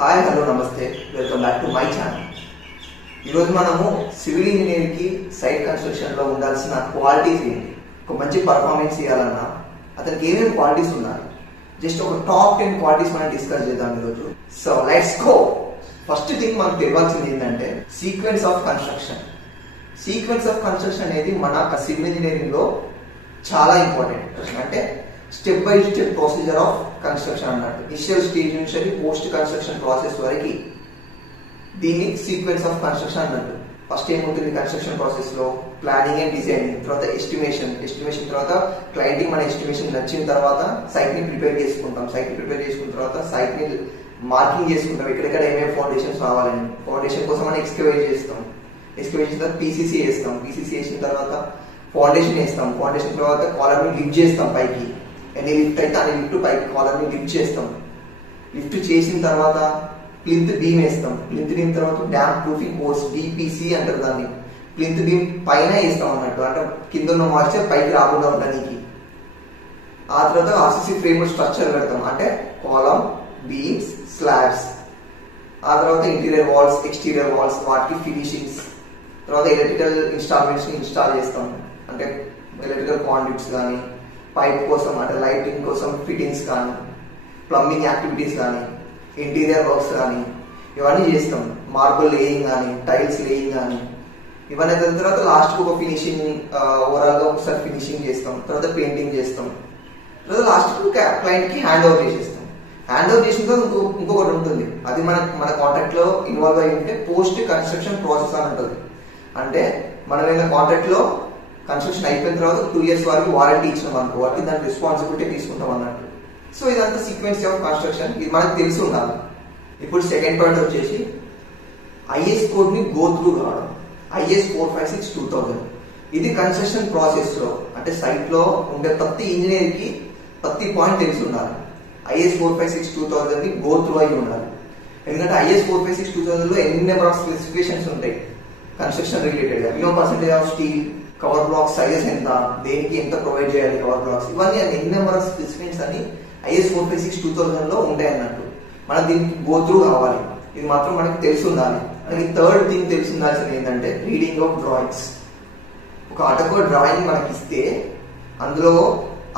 Hi hello నమస్తే welcome back to my channel. ఈరోజు మనము సివిల్ ఇంజనీర్కి సైట్ కన్స్ట్రక్షన్లో ఉండాల్సిన క్వాలిటీస్ ఏంటి, ఒక మంచి పర్ఫార్మెన్స్ ఇవ్వాలన్నా అతనికి ఏమేమి క్వాలిటీస్ ఉన్నాయి, జస్ట్ ఒక టాప్ 10 క్వాలిటీస్ మనం డిస్కస్ చేద్దాం ఈరోజు. So let's go. First thing మనకు తెలియాల్సింది ఏంటంటే sequence of construction. Sequence of construction అనేది మన సివిల్ ఇంజనీరింగ్ లో చాలా ఇంపార్టెంట్. అంటే step by step procedure of construction అన్నట్టు, ఇనిషియల్ స్టేజ్ నుంచి పోస్ట్ కన్స్ట్రక్షన్ ప్రాసెస్ వరకు దీన్ని సీక్వెన్స్ ఆఫ్ కన్స్ట్రక్షన్ అన్నట్టు. ఫస్ట్ ఏముంటుంది కన్స్ట్రక్షన్ ప్రాసెస్ లో? ప్లానింగ్ అండ్ డిజైనింగ్, తర్వాత ఎస్టిమేషన్ తర్వాత క్లయింట్ కి మన ఎస్టిమేషన్ నచ్చిన తర్వాత సైట్ ని ప్రిపేర్ చేసుకుంటాం. సైట్ ని ప్రిపేర్ చేసుకున్న తర్వాత సైట్ ని మార్కింగ్ చేసుకుంటాం, ఎక్కడెక్కడ ఏమేమి ఫౌండేషన్స్ రావాలని. ఫౌండేషన్ కోసం మనం ఎక్స్కవేట్ చేస్తాం, ఎక్స్కవేషన్ తర్వాత పీసీసీ వేస్తాం, పీసీసీ వేసిన తర్వాత ఫౌండేషన్ వేస్తాం, ఫౌండేషన్ తర్వాత కాలమ్ ని లిఫ్ట్ చేస్తాం పైకి, ఎన్ని లిఫ్ట్ అయితే అన్ని లిఫ్ట్ పైకి కాలమ్ ని లిఫ్ట్ చేస్తాం. లిఫ్ట్ చేసిన తర్వాత ప్లింత్ బీమ్ వేస్తాం, ప్లింత్ బీమ్ తర్వాత డ్యామ్ ప్రూఫింగ్ కోర్స్ డిపిసి అంటారు దాన్ని. ప్లింత్ బీమ్ పైన వేస్తాం అన్నట్టు, అంటే కింద ఉన్న మాయిశ్చర్ పైకి రాకుండా ఉండడానికి. ఆ తర్వాత ఆర్సీసీ ఫ్రేమ్ స్ట్రక్చర్ పెడతాం, అంటే కాలమ్, బీమ్స్, స్లాబ్స్. ఆ తర్వాత ఇంటీరియర్ వాల్స్, ఎక్స్టీరియర్ వాల్స్, వాటికి ఫినిషింగ్స్. తర్వాత ఎలక్ట్రికల్ ఇన్స్టాల్మెంట్స్ ని ఇన్స్టాల్ చేస్తాం, అంటే ఎలక్ట్రికల్ కాండ్యూట్స్ కానీ, పైప్ కోసం అంటే లైటింగ్ కోసం ఫిట్టింగ్స్ కానీ, ప్లంబింగ్ యాక్టివిటీస్ కానీ, ఇంటీరియర్ వర్క్స్ కానీ ఇవన్నీ చేస్తాం. మార్బుల్ లేయింగ్ కానీ, టైల్స్ లేయింగ్ కానీ ఇవన్నీ అయిన తర్వాత లాస్ట్ ఒక ఫినిషింగ్, ఓవరాల్ గా ఒకసారి ఫినిషింగ్ చేస్తాం, తర్వాత పెయింటింగ్ చేస్తాం, తర్వాత లాస్ట్ క్లయింట్ కి హ్యాండ్ ఓవర్ చేసేస్తాం. హ్యాండ్ ఓవర్ చేసిన తర్వాత ఇంకొకటి ఉంటుంది, అది మన కాంట్రాక్ట్ లో ఇన్వాల్వ్ అయి ఉంటే పోస్ట్ కన్స్ట్రక్షన్ ప్రాసెస్ అని ఉంటుంది. అంటే మనం ఏదైనా కాంట్రాక్ట్ లో కన్స్ట్రక్షన్ అయిపోయిన తర్వాత 2 years వరకు వారంటీ ఇచ్చినాం అనుకో, వాటికి దాని రెస్పాన్సిబిలిటీ తీసుకుంటాం అన్నట్టు. సో ఇదంతా సీక్వెన్స్ ఆఫ్ కన్స్ట్రక్షన్, ఇది మనకు తెలిసి ఉండాలి. ఇప్పుడు సెకండ్ పాయింట్ వచ్చేసి ఐఎస్ కోడ్ ని గో త్రూ కావడం. IS 456-2000 ఇది కన్స్ట్రక్షన్ ప్రాసెస్ లో, అంటే సైట్ లో ఉండే ప్రతి ఇంజనీర్ కి ప్రతి పాయింట్ తెలిసి ఉండాలి. IS 456-2000 ని గో త్రూ అయి ఉండాలి. ఎందుకంటే IS 456-2000 లో ఎన్ని నెంబర్ ఆఫ్ స్పెసిఫికేషన్స్ ఉంటాయి కన్స్ట్రక్షన్ రిలేటెడ్ గా. Minimum percentage of steel, cover block sizes ఎంత, దేనికి ఎంత ప్రొవైడ్ చేయాలి కవర్ బ్లాక్స్, ఇవన్నీ ఎన్ని నెంబర్ ఆఫ్ స్పెసిఫికేషన్స్ అని IS 456-2000 లో ఉంటాయి అన్నట్టు. మనం దీనికి గో త్రూ కావాలి, ఇది మాత్రం మనకి తెలిసి ఉండాలి. మనకి థర్డ్ థింగ్ తెలిసి ఉండాల్సింది ఏంటంటే రీడింగ్ ఆఫ్ డ్రాయింగ్స్. ఒక ఆటోకో డ్రాయింగ్ మనకి ఇస్తే అందులో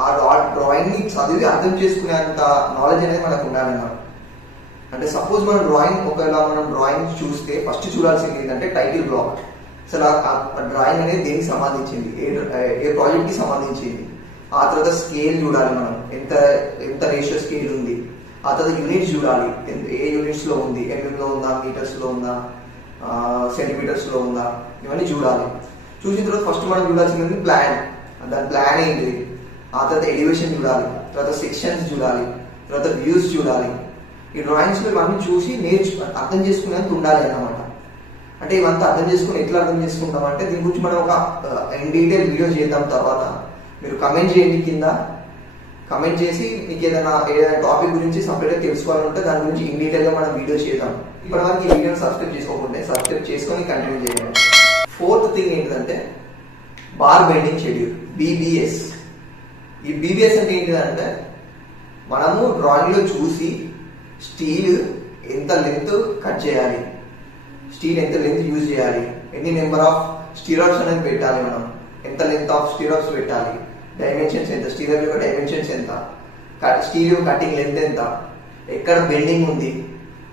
ఆ డ్రాయింగ్ ని చదివి అర్థం చేసుకునేంత నాలెడ్జ్ అనేది మనకు ఉండాలన్నమాట. అంటే సపోజ్ మనం డ్రాయింగ్ చూస్తే ఫస్ట్ చూడాల్సింది ఏంటంటే టైటిల్ బ్లాక్. అసలు ఆ డ్రాయింగ్ అనేది దేనికి సంబంధించింది, ఏ ప్రాజెక్ట్ కి సంబంధించింది. ఆ తర్వాత స్కేల్ చూడాలి, మనం ఎంత రేషియో స్కేల్ ఉంది. ఆ తర్వాత యూనిట్స్ చూడాలి, ఏ యూనిట్స్ లో ఉంది, ఎంఎం లో ఉందా, మీటర్స్ లో ఉందా, సెంటీమీటర్స్ లో ఉందా, ఇవన్నీ చూడాలి. చూసిన తర్వాత ఫస్ట్ మనం చూడాల్సింది ప్లాన్, దాని ప్లాన్ ఏంటి. ఆ తర్వాత ఎలివేషన్ చూడాలి, తర్వాత సెక్షన్స్ చూడాలి, తర్వాత వ్యూస్ చూడాలి. ఈ డ్రాయింగ్స్ లో ఇవన్నీ చూసి అర్థం చేసుకునేందుకు ఉండాలి అన్నమాట. అంటే ఇవంతా అర్థం చేసుకుని ఎట్లా అర్థం చేసుకుంటాం అంటే దీని గురించి మనం ఒక ఇన్ డీటెయిల్ వీడియో చేద్దాం. తర్వాత మీరు కమెంట్ చేయండి, కింద కమెంట్ చేసి మీకు ఏదైనా టాపిక్ గురించి సపరేట్ గా తెలుసుకోవాలంటే దాని గురించి ఇన్ డీటెయిల్ గా మనం వీడియో చేద్దాం. ఇప్పటి వరకు ఈ వీడియోని సబ్స్క్రైబ్ చేసుకోకుండా సబ్స్క్రైబ్ చేసుకొని కంటిన్యూ చేయండి. ఫోర్త్ థింగ్ ఏంటంటే బార్ బెండింగ్ షెడ్యూల్, BBS. ఈ BBS అంటే ఏంటిదంటే మనము డ్రాయింగ్ లో చూసి స్టీల్ ఎంత లెంత్ కట్ చేయాలి, స్టీల్ ఎంత లెంత్ యూజ్ చేయాలి, ఎన్ని నెంబర్ ఆఫ్ స్టీరాప్స్ అనేది పెట్టాలి, మనం ఎంత లెంత్ ఆఫ్ స్టీరాప్స్ పెట్టాలి, డైమెన్షన్స్ ఎంత, స్టీల్ యొక్క డైమెన్షన్స్ ఎంత, స్టీల్ కటింగ్ లెంత్ ఎంత, ఎక్కడ బెండింగ్ ఉంది,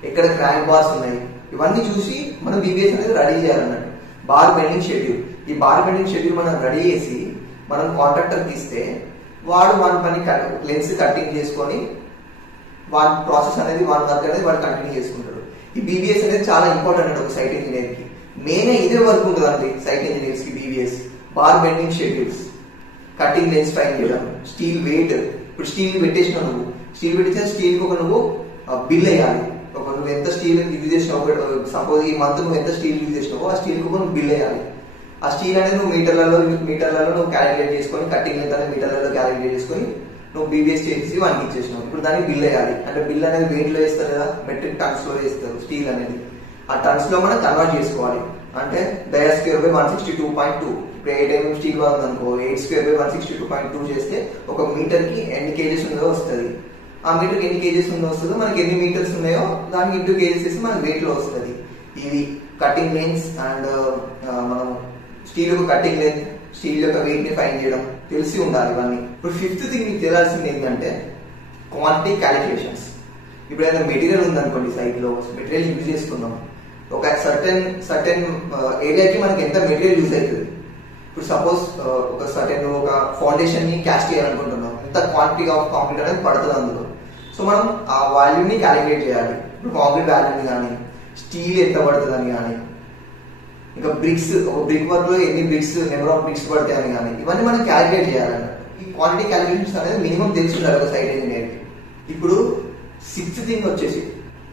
ఎక్కడ క్రాంక్ బార్స్ ఉన్నాయి, ఇవన్నీ చూసి మనం BBS అనేది రెడీ చేయాలన్నట్టు. Bar bending schedule. ఈ బార్ బెండింగ్ షెడ్యూల్ మనం రెడీ చేసి మనం కాంట్రాక్టర్కి ఇస్తే వాడు వాడి పని లెన్స్ కటింగ్ చేసుకొని వాడి ప్రాసెస్ అనేది వాడి వర్క్ అనేది వాడు కంటిన్యూ చేసుకుంటాడు. ఈ BBS అనేది చాలా ఇంపార్టెంట్ ఒక సైట్ ఇంజనీర్ కి. మెయిన్ ఇదే వర్క్ ఉంటుంది అండి సైట్ ఇంజనీర్స్ కి. BBS bar bending schedules, cutting lens fine చేయడం, స్టీల్ వెయిట్. ఇప్పుడు స్టీల్ పెట్టేసినావు, నువ్వు స్టీల్ పెట్టేసిన స్టీల్ కి ఒక నువ్వు బిల్ వేయాలి. నువ్వు ఎంత స్టీల్ యూజ్ చేసినావు, సపోజ్ ఈ మంత్ నువ్వు ఎంత స్టీల్ యూజ్ చేసినావో ఆ స్టీల్ కు నువ్వు బిల్ వేయాలి. ఆ స్టీల్ అనేది నువ్వు మీటర్లలో నువ్వు క్యాలిక్యులేట్ చేసుకొని, కటింగ్ లెంత్ అనేది మీటర్లలో క్యాలిక్యులేట్ చేసుకొని నువ్వు BBS చేసి వానికి ఇచ్చేసినావు. ఇప్పుడు దానికి బిల్ వేయాలి. అంటే బిల్ అనేది వెయిట్ లో వేస్తారు కదా, మెట్రిక్ టన్స్ లో వేస్తారు స్టీల్ అనేది. ఆ టన్స్ లో మనం కన్వర్ట్ చేసుకోవాలి. అంటే డయా స్క్వేర్ బై 162.2. ఇప్పుడు 8 mm స్టీల్ ఉంది అనుకో, 8 స్క్వేర్ బై 162.2 చేస్తే ఒక మీటర్ కి ఎన్ని కేజెస్ ఉందో వస్తుంది. ఆ మీటర్ ఎన్ని కేజెస్ ఉందో వస్తుందో, మనకి ఎన్ని మీటర్స్ ఉన్నాయో దానికి ఇంటూ కేజీస్ చేసి మనకి వెయిట్ లో వస్తుంది. ఇది కటింగ్ లెన్స్ అండ్ మనం స్టీల్ యొక్క కటింగ్ లెంత్, స్టీల్ యొక్క వెయిట్ ని ఫైండ్ చేయడం తెలిసి ఉండాలి ఇవన్నీ. ఇప్పుడు ఫిఫ్త్ థింగ్ మీకు తెలియాల్సింది ఏంటంటే క్వాంటిటీ క్యాలిక్యులేషన్స్. ఇప్పుడు ఏదైనా మెటీరియల్ ఉందనుకోండి, సైట్ లో మెటీరియల్ యూజ్ చేసుకుందాం, ఒక సర్టెన్ ఏరియాకి మనకి ఎంత మెటీరియల్ యూజ్ అవుతుంది. ఇప్పుడు సపోజ్ ఒక ఫౌండేషన్ ని క్యాస్ట్ చేయాలనుకుంటున్నాం, ఎంత క్వాంటిటీ ఆఫ్ కాంక్రీట్ అనేది పడుతుంది అందులో. సో మనం ఆ వాల్యూని క్యాలిక్యులేట్ చేయాలి. ఇప్పుడు కాంక్రీట్ వాల్యూని కానీ, స్టీల్ ఎంత పడుతుంది అని కానీ, ఇంకా బ్రిక్స్, ఒక బ్రిక్ వర్క్ లో ఎన్ని బ్రిక్స్, నెంబర్ ఆఫ్ బ్రిక్స్ పడతాయి అని కానీ, ఇవన్నీ మనం క్యాలిక్యులేట్ చేయాలన్నట్టు. ఈ క్వాంటిటీ క్యాలిక్యులేషన్స్ అనేది మినిమం తెలిసి ఉండాలి ఒక సైట్ ఇంజనీర్కి. ఇప్పుడు సిక్స్త్ థింగ్ వచ్చేసి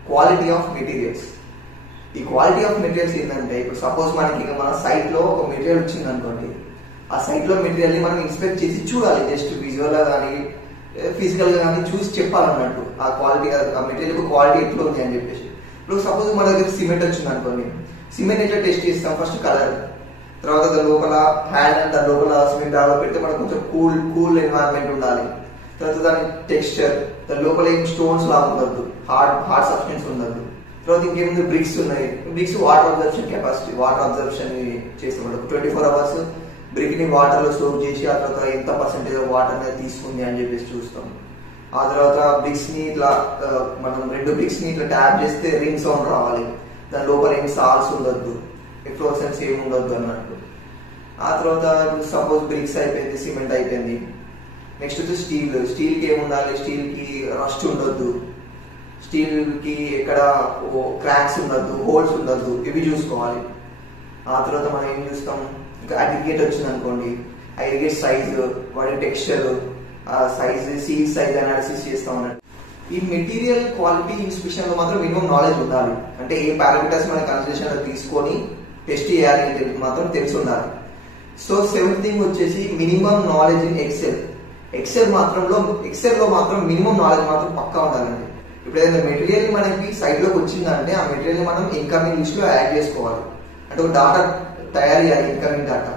క్వాలిటీ ఆఫ్ మెటీరియల్స్. ఈ క్వాలిటీ ఆఫ్ మెటీరియల్స్ ఏంటంటే, ఇప్పుడు సపోజ్ మనకి మన సైట్ లో ఒక మెటీరియల్ వచ్చింది అనుకోండి, ఆ సైట్ లో మెటీరియల్ ని మనం ఇన్స్పెక్ట్ చేసి చూడాలి. జస్ట్ విజువల్ గా కానీ ఫిజికల్ గా కానీ చూసి చెప్పాలన్నట్టు ఆ క్వాలిటీ, ఆ మెటీరియల్ క్వాలిటీ ఎట్లా ఉంది అని చెప్పేసి. ఇప్పుడు సపోజ్ మన దగ్గర సిమెంట్ వచ్చింది అనుకోండి, సిమెంట్ ఎట్లా టెస్ట్ చేస్తాం? ఫస్ట్ కలర్, తర్వాత దాని లోపల హ్యాండ్ అండ్ దాని లోపల సిమెంట్ బ్యాగ్ పెడితే మనకు కొంచెం కూల్ ఎన్వైరన్మెంట్ ఉండాలి. తర్వాత దాని టెక్స్చర్, దాని లోపల ఏం స్టోన్స్ లాగా ఉండద్దు, హార్డ్ సబ్స్టెన్స్ ఉండద్దు. తర్వాత ఇంకేముంది, బ్రిక్స్ ఉన్నాయి. Bricks water absorption capacity, water absorption చేస్తాం. 24 hours బ్రిక్ ని వాటర్ లో స్టోర్ చేసి ఆ తర్వాత ఎంత పర్సెంటేజ్ వాటర్ అనేది తీసుకుంది అని చెప్పేసి చూస్తాం. ఆ తర్వాత బ్రిక్స్ ని ఇట్లా మనం 2 బ్రిక్స్ ని ఇట్లా ట్యాప్ చేస్తే రింగ్ సౌండ్ రావాలి, దాని లోపల ఏం సాల్స్ ఉండద్దు, ఫ్లోరెసెన్స్ ఏమి ఉండద్దు అన్నట్టు. ఆ తర్వాత సపోజ్ బ్రిక్స్ అయిపోయింది, సిమెంట్ అయిపోయింది. నెక్స్ట్ వచ్చి స్టీల్ కి ఏమి ఉండాలి? స్టీల్ కి రస్ట్ ఉండొద్దు, స్టీల్ కి ఎక్కడ క్రాక్స్ ఉండద్దు, హోల్స్ ఉండద్దు, ఇవి చూసుకోవాలి. ఆ తర్వాత మనం ఏం చూస్తాం, ఇంకా అగ్రిగేట్ వచ్చింది అనుకోండి, అగ్రిగేట్ సైజ్, వాడి texture, size, seal size analysis చేస్తా ఉన్నట్టు. ఈ మెటీరియల్ క్వాలిటీ ఇన్స్పెక్షన్ లో మాత్రం మినిమం నాలెడ్జ్ ఉండాలి. అంటే ఏ పారామీటర్స్ మన కన్సిడరేషన్ లో తీసుకొని టెస్ట్ చేయాలి అని మాత్రం తెలిసి ఉండాలి. సో 7th థింగ్ వచ్చేసి minimum knowledge in Excel. Excel లో మాత్రం మినిమం నాలెడ్జ్ మాత్రం పక్కా ఉండాలండి. ఇప్పుడు ఏదైనా మెటీరియల్ మనకి సైట్ లోకి వచ్చిందంటే ఆ మెటీరియల్ మనం ఇన్కమింగ్ లిస్ట్ లో యాడ్ చేసుకోవాలి. అంటే ఒక డాటా తయారు చేయాలి, ఇన్కమింగ్ డాటా.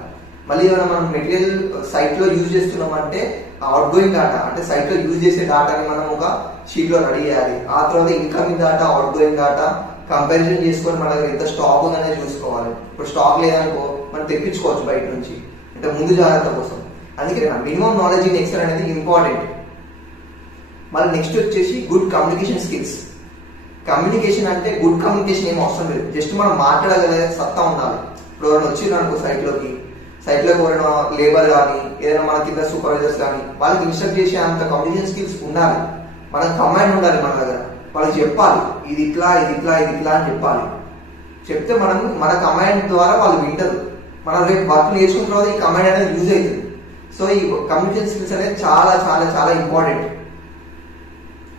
మళ్ళీ మనం మెటీరియల్ సైట్ లో యూజ్ చేస్తున్నామంటే అవుట్ గోయింగ్ డాటా, అంటే సైట్ లో యూజ్ చేసే డాటాని మనం ఒక షీట్ లో రెడీ చేయాలి. ఆ తర్వాత incoming data, out going data comparison చేసుకొని మన దగ్గర ఎంత స్టాక్ ఉందనే చూసుకోవాలి. ఇప్పుడు స్టాక్ లేదనుకో మనం తెప్పించుకోవచ్చు బయట నుంచి, అంటే ముందు జాగ్రత్త కోసం. అందుకే మినిమం నాలెడ్జ్ ఇన్ ఎక్సెల్ అనేది ఇంపార్టెంట్. మళ్ళీ నెక్స్ట్ వచ్చేసి గుడ్ కమ్యూనికేషన్ స్కిల్స్. కమ్యూనికేషన్ అంటే గుడ్ కమ్యూనికేషన్ ఏం అవసరం లేదు, జస్ట్ మనం మాట్లాడగలిగే సత్తా ఉండాలి. ఇప్పుడు ఎవరైనా వచ్చిందనుకో సైట్ లోకి ఎవరైనా లేబర్ కానీ ఏదైనా మన కింద సూపర్వైజర్స్ కానీ వాళ్ళకి ఇన్స్ట్రక్ట్ చేసే అంత కమ్యూనికేషన్ స్కిల్స్ ఉండాలి. మనకు కమాండ్ ఉండాలి మన దగ్గర, వాళ్ళకి చెప్పాలి ఇది ఇట్లా అని చెప్పాలి. చెప్తే మన కమాండ్ ద్వారా వాళ్ళు వింటారు. మనం రేపు వర్క్ నేర్చుకున్న తర్వాత ఈ కమాండ్ అనేది యూజ్ అవుతుంది. సో ఈ కమ్యూనికేషన్ స్కిల్స్ అనేది చాలా చాలా చాలా ఇంపార్టెంట్.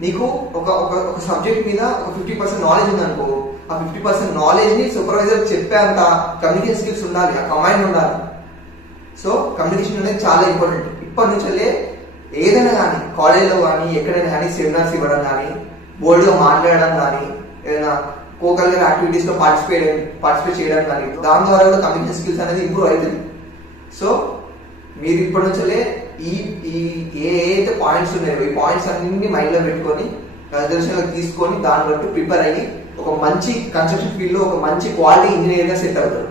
నీకు ఒక సబ్జెక్ట్ మీద ఒక 50% నాలెడ్జ్ ఉందనుకో, ఆ 50% నాలెడ్జ్ ని సూపర్వైజర్ చెప్పేంత కమ్యూనికేషన్ స్కిల్స్ ఉండాలి, ఆ కమాండ్ ఉండాలి. సో కమ్యూనికేషన్ అనేది చాలా ఇంపార్టెంట్. ఇప్పటి నుంచే ఏదైనా కానీ కాలేజ్లో కానీ ఎక్కడైనా కానీ సెమినార్స్ ఇవ్వడం కానీ, బోర్డ్ లో మాట్లాడడం కానీ, ఏదైనా కోకల్చర్ యాక్టివిటీస్ లో పార్టిసిపేట్ చేయడం కానీ, దాని ద్వారా కూడా కమ్యూనికేషన్ స్కిల్స్ అనేది ఇంప్రూవ్ అవుతుంది. సో మీరు ఇప్పటి నుంచే ఏదైతే పాయింట్స్ ఉన్నాయో ఈ పాయింట్స్ అన్ని మైండ్ లో పెట్టుకొని కన్సిడరేషన్ తీసుకొని దాన్ని బట్టి ప్రిపేర్ అయ్యి ఒక మంచి కన్స్ట్రక్షన్ ఫీల్డ్ లో ఒక మంచి క్వాలిటీ ఇంజనీర్ గా సెట్ అవుతారు.